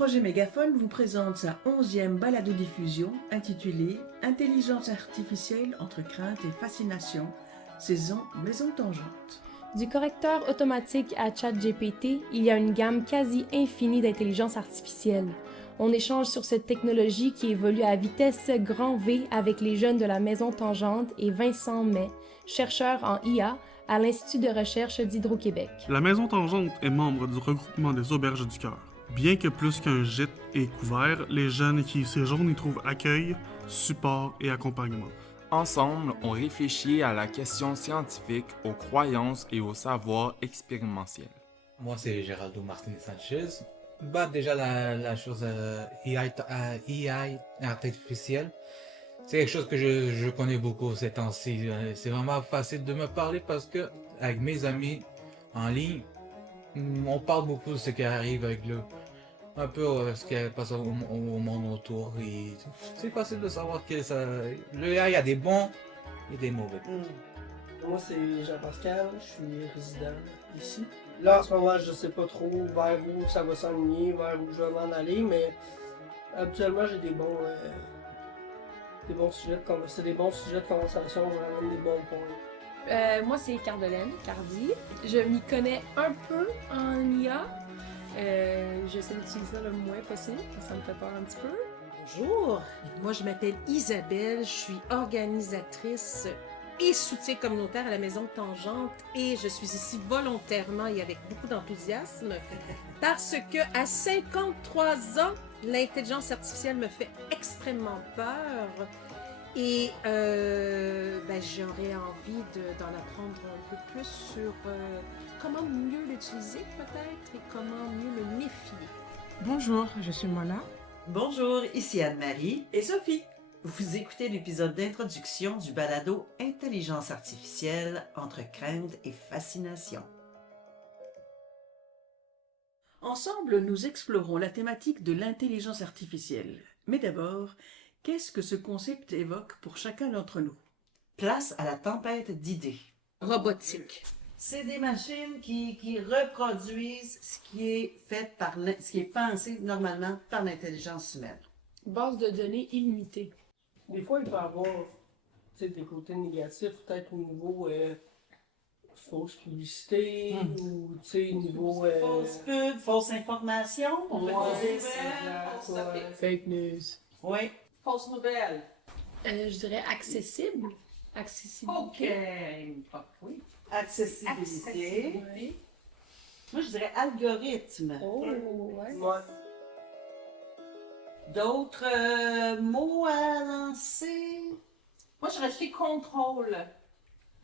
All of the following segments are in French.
Projet Mégaphone vous présente sa 11e balado-diffusion intitulée Intelligence artificielle entre crainte et fascination, saison Maison Tangente. Du correcteur automatique à ChatGPT, il y a une gamme quasi infinie d'intelligence artificielle. On échange sur cette technologie qui évolue à vitesse grand V avec les jeunes de la Maison Tangente et Vincent May, chercheur en IA à l'Institut de recherche d'Hydro-Québec. La Maison Tangente est membre du regroupement des Auberges du Cœur. Bien que plus qu'un gîte et couvert, les jeunes qui y séjournent y trouvent accueil, support et accompagnement. Ensemble, on réfléchit à la question scientifique, aux croyances et au savoir expérientiel. Moi, c'est Geraldo Martinez Sanchez. Déjà, la chose AI artificielle, c'est quelque chose que je connais beaucoup ces temps-ci. C'est vraiment facile de me parler parce que, avec mes amis en ligne, on parle beaucoup de ce qui arrive avec un peu ce qui passe au monde autour. Et c'est facile de savoir que le AI, il y a des bons et des mauvais. Moi, c'est Jean-Pascal, je suis résident ici. Là, en ce moment, je sais pas trop vers où ça va s'enligner, vers où je vais m'en aller, mais habituellement, j'ai des bons sujets de conversation, vraiment des bons points. Moi, c'est Cardelaine Cardi. Je m'y connais un peu en IA. J'essaie d'utiliser ça le moins possible, ça me fait peur un petit peu. Bonjour, moi je m'appelle Isabelle, je suis organisatrice et soutien communautaire à la Maison Tangente et je suis ici volontairement et avec beaucoup d'enthousiasme parce que à 53 ans, l'intelligence artificielle me fait extrêmement peur et j'aurais envie d'en apprendre un peu plus sur comment mieux l'utiliser peut-être et comment mieux le méfier. Bonjour, je suis Mona. Bonjour, ici Anne-Marie et Sophie. Vous écoutez l'épisode d'introduction du balado Intelligence artificielle entre crainte et fascination. Ensemble, nous explorons la thématique de l'intelligence artificielle. Mais d'abord, qu'est-ce que ce concept évoque pour chacun d'entre nous? Place à la tempête d'idées. Robotique. C'est des machines qui reproduisent ce qui est fait ce qui est pensé normalement par l'intelligence humaine. Base de données illimitée. Des fois, il peut y avoir des côtés négatifs, peut-être au niveau fausse publicité, ou niveau... Fausse pub, fausse information, on peut dire ça. Fake news. Oui. Fausse nouvelle. Je dirais accessible. Accessibilité. OK. Oui. Accessibilité. Oui. Moi, je dirais algorithme. Oh, ouais. Ouais. D'autres mots à lancer? Moi, je rajoutais contrôle.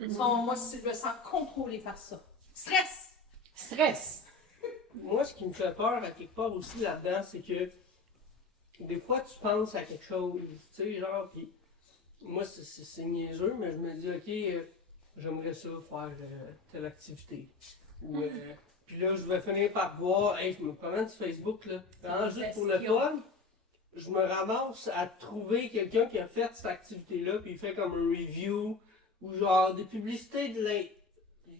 Moi, je me sens contrôlée par ça. Stress. Moi, ce qui me fait peur à quelque part aussi là-dedans, c'est que des fois, tu penses à quelque chose, tu sais, genre, puis moi, c'est niaiseux, mais je me dis, OK, j'aimerais ça faire telle activité. Ou, puis là, je vais finir par voir, je me promène sur Facebook, là, vraiment juste pour le fun, je me ramasse à trouver quelqu'un qui a fait cette activité-là, puis il fait comme un review, ou genre des publicités de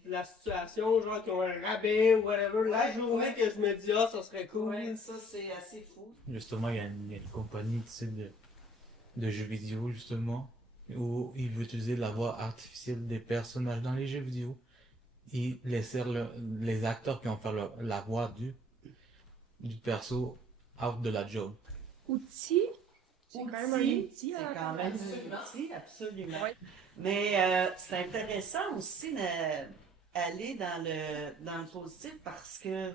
la situation, genre qui ont un rabais ou whatever, la journée que je me dis, ça serait cool. Oui, ça c'est assez fou. Justement, il y a une compagnie de jeux vidéo, justement, où ils veulent utiliser la voix artificielle des personnages dans les jeux vidéo. Ils laissent les acteurs qui ont fait la voix du perso out de la job. Outil. C'est quand même un outil. C'est quand même un outil, absolument. Ouais. Mais c'est intéressant aussi d'aller dans le positif parce que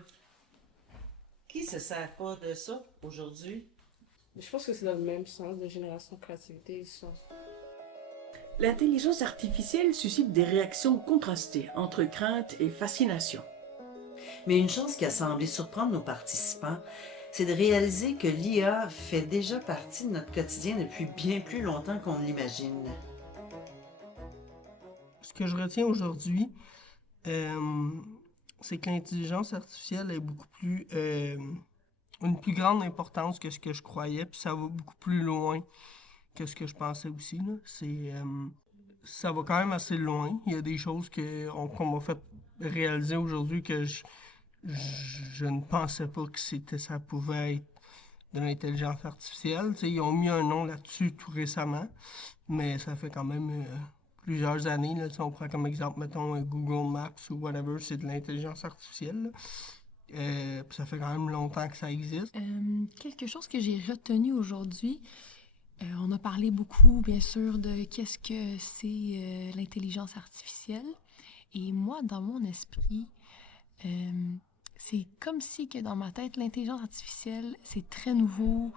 qui se sert pas de ça aujourd'hui? Je pense que c'est dans le même sens de génération de créativité. Ça. L'intelligence artificielle suscite des réactions contrastées entre crainte et fascination. Mais une chose qui a semblé surprendre nos participants, c'est de réaliser que l'IA fait déjà partie de notre quotidien depuis bien plus longtemps qu'on ne l'imagine. Ce que je retiens aujourd'hui, c'est que l'intelligence artificielle est beaucoup plus... une plus grande importance que ce que je croyais, puis ça va beaucoup plus loin que ce que je pensais aussi. Là. Ça va quand même assez loin. Il y a des choses qu'on m'a fait réaliser aujourd'hui que je ne pensais pas que ça pouvait être de l'intelligence artificielle. T'sais, ils ont mis un nom là-dessus tout récemment, mais ça fait quand même plusieurs années. Là, on prend comme exemple, mettons, Google Maps ou whatever, c'est de l'intelligence artificielle. Puis ça fait quand même longtemps que ça existe. Quelque chose que j'ai retenu aujourd'hui, on a parlé beaucoup, bien sûr, de qu'est-ce que c'est l'intelligence artificielle. Et moi, dans mon esprit, c'est comme si que dans ma tête, l'intelligence artificielle, c'est très nouveau.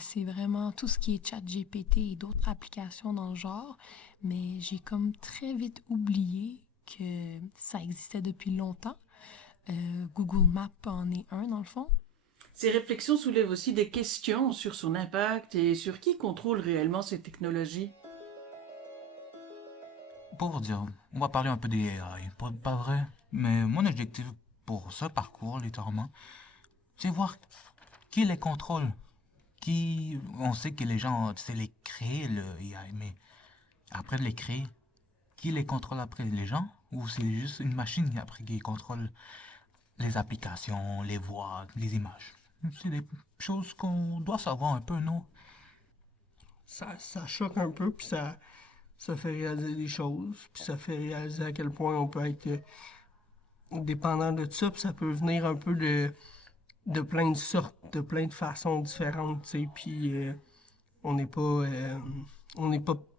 C'est vraiment tout ce qui est ChatGPT et d'autres applications dans le genre. Mais j'ai comme très vite oublié que ça existait depuis longtemps. Google Maps en est un, dans le fond. Ces réflexions soulèvent aussi des questions sur son impact et sur qui contrôle réellement ces technologies. Pour dire, on va parler un peu des AI, pas vrai, mais mon objectif pour ce parcours, littéralement, c'est voir qui les contrôle. On sait que les gens, c'est les créer, le AI, mais après de les créer, qui les contrôle après, les gens? Ou c'est juste une machine après qui contrôle les applications, les voix, les images? C'est des choses qu'on doit savoir un peu, non? Ça choque un peu, puis ça fait réaliser des choses, puis ça fait réaliser à quel point on peut être dépendant de ça, puis ça peut venir un peu de plein de sortes, de plein de façons différentes, tu sais, puis on n'est pas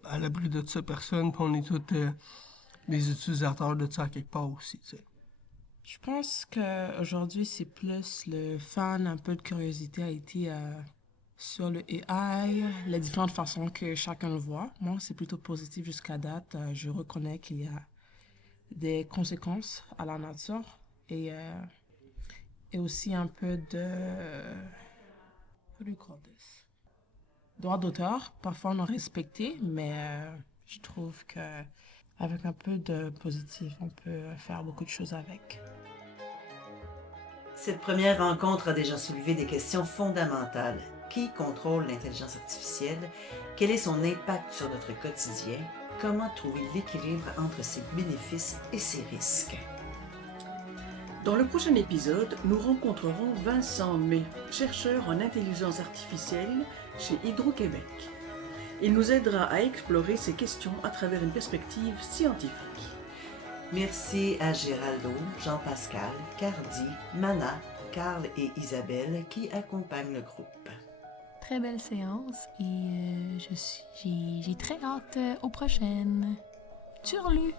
à l'abri de ça, personne, puis on est tous des utilisateurs de ça à quelque part aussi, tu sais. Je pense qu'aujourd'hui, c'est plus le fan, un peu de curiosité a été sur le AI, les différentes façons que chacun le voit. Moi, c'est plutôt positif jusqu'à date. Je reconnais qu'il y a des conséquences à la nature et aussi un peu de... What do you call this? Droit d'auteur. Parfois, on a respecté, mais je trouve que avec un peu de positif, on peut faire beaucoup de choses avec. Cette première rencontre a déjà soulevé des questions fondamentales. Qui contrôle l'intelligence artificielle? Quel est son impact sur notre quotidien? Comment trouver l'équilibre entre ses bénéfices et ses risques? Dans le prochain épisode, nous rencontrerons Vincent May, chercheur en intelligence artificielle chez Hydro-Québec. Il nous aidera à explorer ces questions à travers une perspective scientifique. Merci à Géraldo, Jean-Pascal, Cardi, Mana, Carl et Isabelle qui accompagnent le groupe. Très belle séance et j'ai très hâte aux prochaines. Turlu!